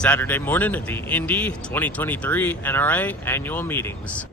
Saturday morning at the Indy 2023 NRA annual meetings.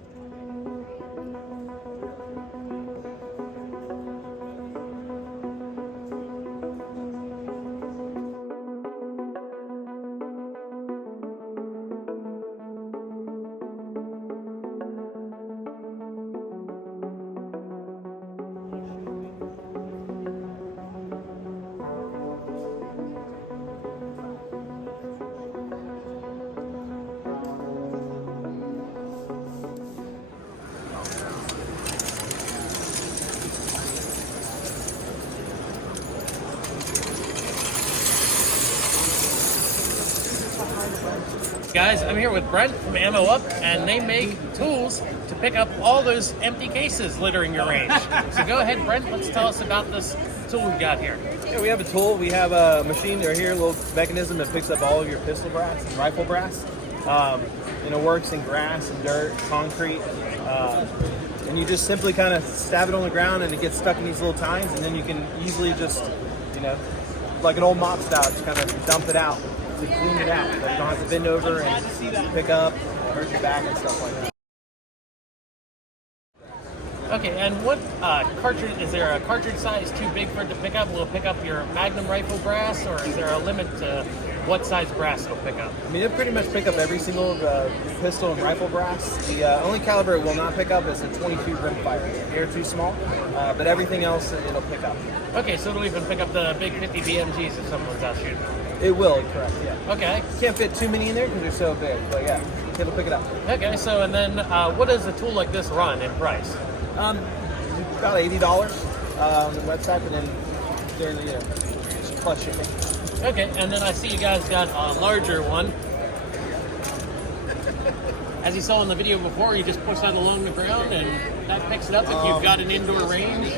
Guys, I'm here with Brent from Ammoup, and they make tools to pick up all those empty cases littering your range. So go ahead, Brent, let's tell us about this tool we've got here. Yeah, we have a tool. We have a machine right here, a little mechanism that picks up all of your pistol brass and rifle brass. And it works in grass and dirt, concrete. And you just simply kind of stab it on the ground and it gets stuck in these little tines, and then you can easily just, like an old mop style, just kind of dump it out to clean it out. So you don't have to bend over and pick up, hurt your back and stuff like that. Okay, and what cartridge, is there a cartridge size too big for it to pick up? Will it pick up your Magnum rifle brass, or is there a limit to what size brass it'll pick up? I mean, it'll pretty much pick up every single pistol and rifle brass. The only caliber it will not pick up is a 22 rimfire. They're too small, but everything else it'll pick up. Okay, so it'll even pick up the big 50 BMGs if someone's out shooting. It will, correct, yeah. Okay. Can't fit too many in there because they're so big, but yeah, it'll pick it up. Okay, so and then what does a tool like this run in price? About $80 on the website, and then they're, plus shipping. Okay, and then I see you guys got a larger one. As you saw in the video before, you just push that along the ground and that picks it up. If you've got an indoor range,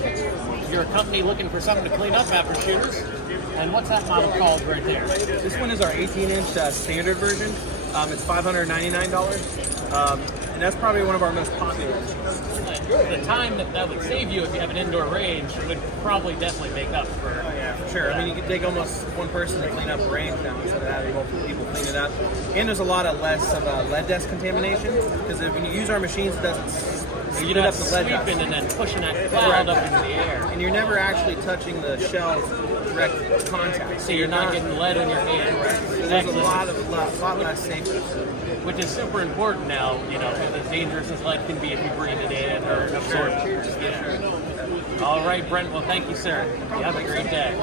you're a company looking for something to clean up after shooters. And what's that model called right there? This one is our 18-inch standard version. It's $599. And that's probably one of our most popular ones. The time that would save you if you have an indoor range would probably definitely make up for. Oh yeah, for sure. I mean, you could take almost one person to clean up a range now instead of having multiple people clean it up. And there's a lot of less of lead dust contamination because when you use our machines, it doesn't. You're not sweeping and then pushing that cloud up into the air. And you're never actually touching the shells direct contact. So you're not getting lead on your hand. So there's a lot less safety. Which is super important now, because as dangerous as lead can be if you breathe it in or absorb it. Yeah. All right, Brent, well, thank you, sir. You have a great day.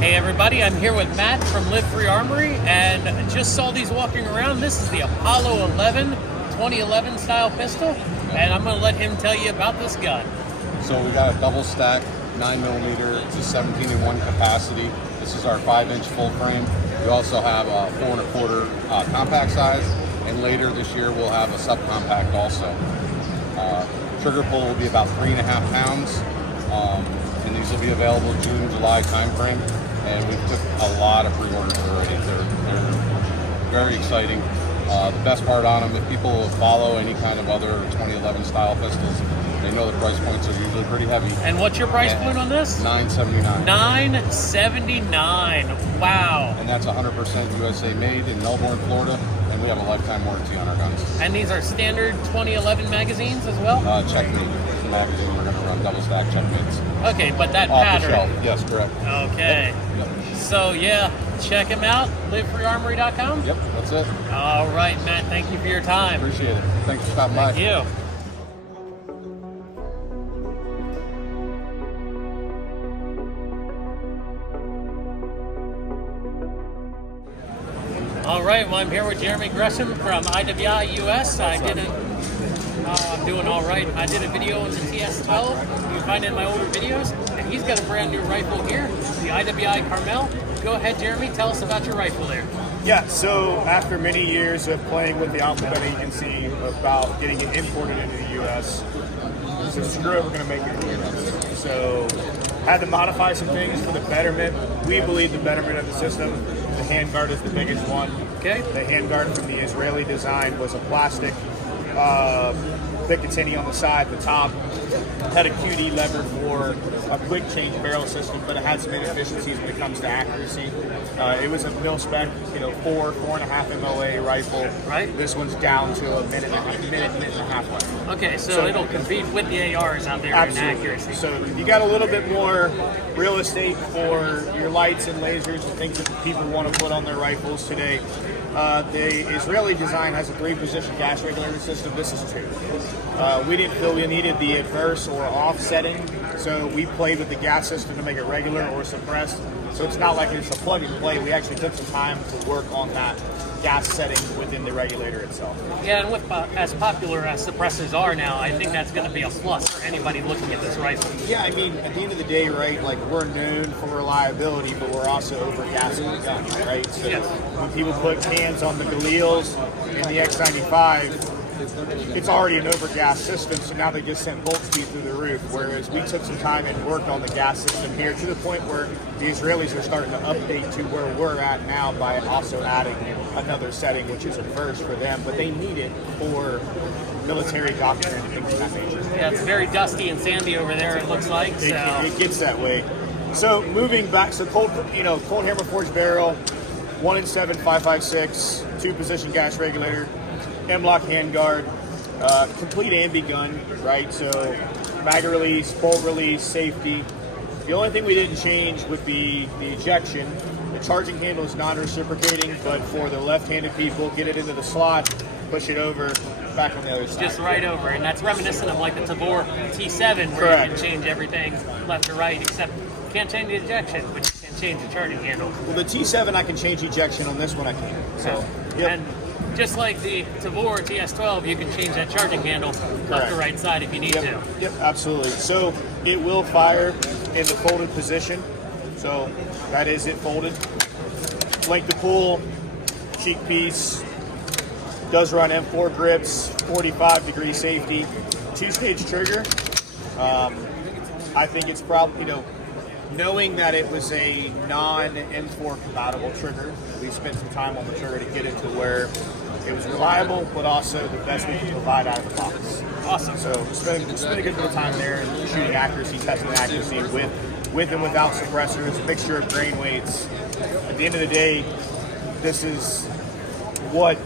Hey everybody, I'm here with Matt from Live Free Armory, and just saw these walking around. This is the Apollo 11 2011 style pistol, and I'm going to let him tell you about this gun. So we got a double stack 9mm, it's a 17-in-1 capacity. This is our 5-inch full frame. We also have a 4 1/4 compact size, and later this year we'll have a subcompact also. Trigger pull will be about 3.5 pounds, and these will be available June, July timeframe. And we took a lot of pre-orders already. They're very exciting. The best part on them, if people follow any kind of other 2011 style pistols, they know the price points are usually pretty heavy. And what's your price point on this? $979. $979. Wow. And that's 100% USA made in Melbourne, Florida. And we have a lifetime warranty on our guns. And these are standard 2011 magazines as well? Checkmate. It's a magazine we're going to run double stack checkmates. Okay, but that Off pattern. the shelf. Yes, correct. Okay. Yep. So yeah, check him out, livefreearmory.com. Yep, that's it. All right, Matt, thank you for your time. Appreciate it. Thanks for stopping by. Thank you. All right, well, I'm here with Jeremy Gresham from IWI US. I'm doing all right. I did a video on the TS12. You can find it in my older videos. And he's got a brand new rifle here, the IWI Carmel. Go ahead, Jeremy. Tell us about your rifle there. Yeah, so after many years of playing with the alphabet agency about getting it imported into the U.S., so screw it, we're going to make it in the U.S. So had to modify some things for the betterment. We believe the betterment of the system. The handguard is the biggest one. Okay. The handguard from the Israeli design was a plastic Picatinny on the side, the top. Had a QD lever for a quick change barrel system, but it had some inefficiencies when it comes to accuracy. It was a mil spec, 4.5 MOA rifle. Right. This one's down to a minute and a half left. Okay, so it'll compete with the ARs out there in accuracy. So you got a little bit more real estate for your lights and lasers and things that people want to put on their rifles today. The Israeli design has a 3-position gas regulator system. This is 2. We didn't feel we needed the adverse or off setting, so we played with the gas system to make it regular or suppressed. So it's not like it's a plug and play. We actually took some time to work on that gas setting within the regulator itself. Yeah, and with as popular as suppressors are now, I think that's going to be a plus for anybody looking at this rifle. Yeah, I mean, at the end of the day, right, like we're known for reliability, but we're also over gassing the gun, right? So yes. When people put cans on the Galils and the X95, it's already an overgas system, so now they just sent bolt speed through the roof, whereas we took some time and worked on the gas system here to the point where the Israelis are starting to update to where we're at now by also adding another setting, which is a first for them, but they need it for military doctrine and things of that nature. Yeah, it's very dusty and sandy over there, it looks like. It gets that way. So moving back, so cold hammer forged barrel, 1-in-7 5.56, 2-position gas regulator, M-lock handguard, complete ambi gun, right? So mag release, bolt release, safety. The only thing we didn't change would be the ejection. The charging handle is non-reciprocating, but for the left-handed people, get it into the slot, push it over, back on the other side. Just right over, and that's reminiscent of like the Tavor T7, where Correct. you can change everything left to right, except you can't change the ejection, but you can change the charging handle. Well, the T7 I can change ejection, on this one I can't. So, yep. And just like the Tavor TS12, you can change that charging handle left to right side if you need to. Yep, absolutely. So it will fire in the folded position. So that is it folded. Length of pull, cheek piece, does run M4 grips, 45-degree safety, 2-stage trigger. I think it's probably, knowing that it was a non-M4 compatible trigger, we spent some time on the trigger to get it to where it was reliable, but also the best we can provide out of the box. Awesome. So spend a good bit of time there and shooting accuracy, testing accuracy with and without suppressors, mixture of grain weights. At the end of the day, this is what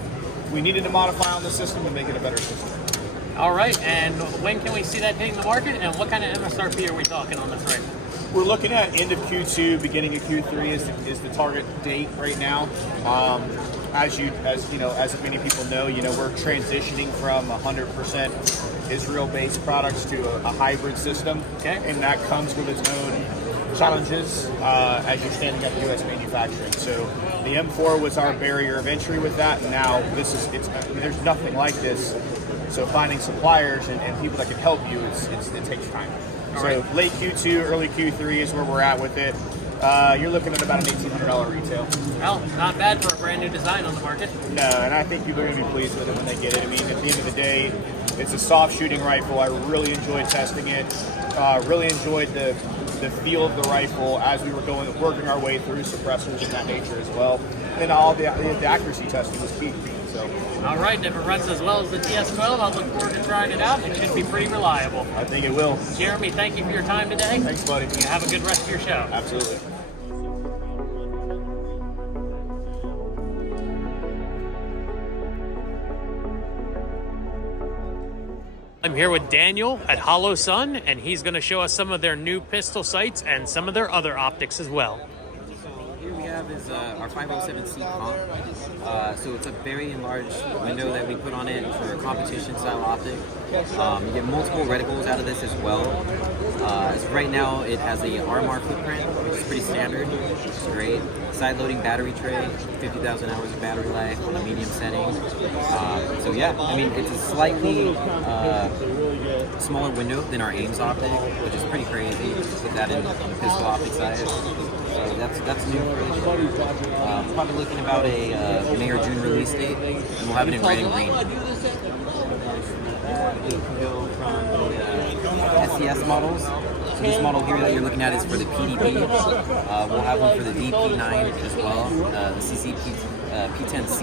we needed to modify on the system to make it a better system. All right, and when can we see that hitting the market, and what kind of MSRP are we talking on this rifle? We're looking at end of Q2, beginning of Q3 is the target date right now. As many people know, we're transitioning from 100% Israel-based products to a hybrid system, and that comes with its own challenges as you're standing up U.S. manufacturing. So the M4 was our barrier of entry with that, and now there's nothing like this. So finding suppliers and people that can help you, it takes time. So late Q2, early Q3 is where we're at with it. You're looking at about an $1,800 retail. Well, not bad for a brand new design on the market. No, and I think people are going to be pleased with it when they get it. I mean, at the end of the day, it's a soft shooting rifle. I really enjoyed testing it. Really enjoyed the feel of the rifle as we were working our way through suppressors and that nature as well. And all the accuracy testing was key. So. All right, and if it runs as well as the TS12, I'll look forward to trying it out. It should be pretty reliable. I think it will. Jeremy, thank you for your time today. Thanks, buddy. You have a good rest of your show. Absolutely. I'm here with Daniel at Holosun, and he's going to show us some of their new pistol sights and some of their other optics as well. Here we have have is our 507C comp. So it's a very enlarged window that we put on it for a competition style optic. You get multiple reticles out of this as well. So right now it has a Armory footprint, which is pretty standard. It's great. Side loading battery tray, 50,000 hours of battery life on a medium setting. So yeah, I mean it's a slightly smaller window than our Ames optic, which is pretty crazy. Put that in the pistol optic side. So that's new for this year. Probably looking about a May or June release date, and we'll have it in red and green. We can go from the SCS models. So this model here that you're looking at is for the PDB. We'll have one for the VP9 as well, the CC P10C,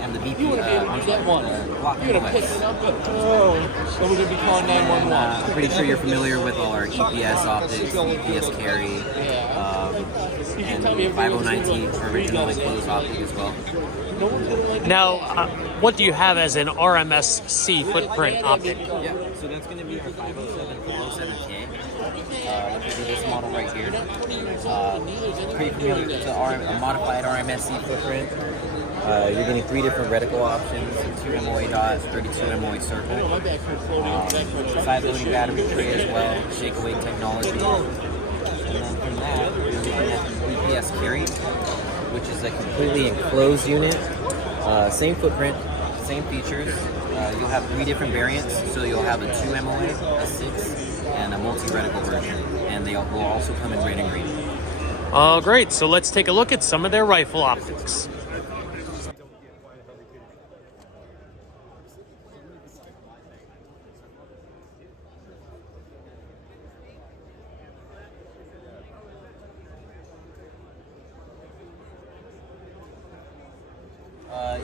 and the VP Block OS. So we're going to be calling 911. I'm pretty sure you're familiar with all our EPS optics, EPS carry, and 509T, our original enclosed optic as well. Now, what do you have as an RMSC footprint optic? Yeah, so that's going to be our 507 407K. That would be this model right here. Pretty familiar. It's a modified RMSC footprint. You're getting 3 different reticle options, 2 MOA dots, 32 MOA circle. Side loading battery tray as well, shake away technology. And then from that, you're looking at the EPS carry, which is a completely enclosed unit. Same footprint, same features. You'll have 3 different variants. So you'll have a 2 MOA, a 6, and a multi-reticle version. And they will also come in red and green. Oh, great. So let's take a look at some of their rifle optics.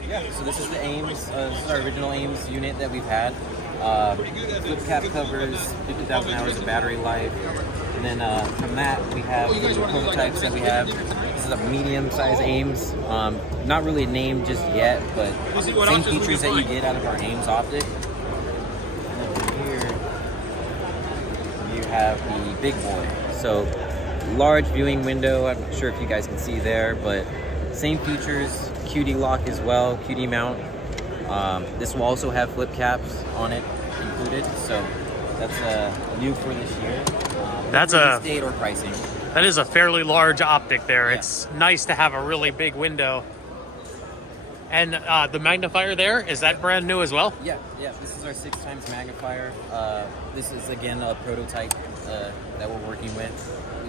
Yeah, so this is the Ames, this is our original Ames unit that we've had. Flip cap covers, 50,000 hours of battery life. And then from that, we have the prototypes that we have. This is a medium-sized Ames. Not really named just yet, but same features that you get out of our Ames optic. And then from here, you have the big boy. So large viewing window. I'm not sure if you guys can see there, but same features. QD lock as well, QD mount. This will also have flip caps on it included, so that's new for this year. That's a date or pricing. That is a fairly large optic there. Yeah. It's nice to have a really big window. And the magnifier there, is that brand new as well? Yeah. This is our 6x magnifier. This is again a prototype that we're working with.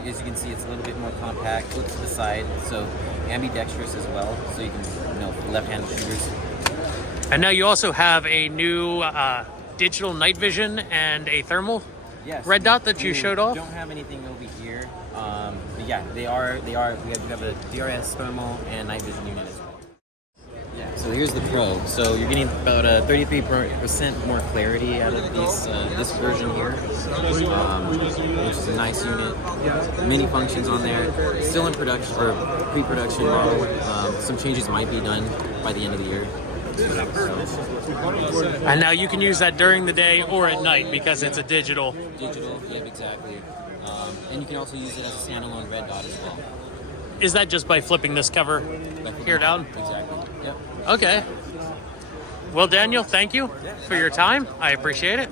As you can see, it's a little bit more compact, flips to the side, so ambidextrous as well, so you can, left-handed shooters. And now you also have a new digital night vision and a thermal red dot that you showed off. Don't have anything over here, but yeah, they are. We have a DRS thermal and night vision unit as well. Yeah, so here's the Pro. So you're getting about 33% more clarity out of this version here, which is a nice unit. Many functions on there. Still in production or pre-production model. Some changes might be done by the end of the year. And now you can use that during the day or at night because it's a digital. Digital, yeah, exactly. And you can also use it as a standalone red dot as well. Is that just by flipping this cover here down? Exactly. Yep. Okay. Well, Daniel, thank you for your time. I appreciate it.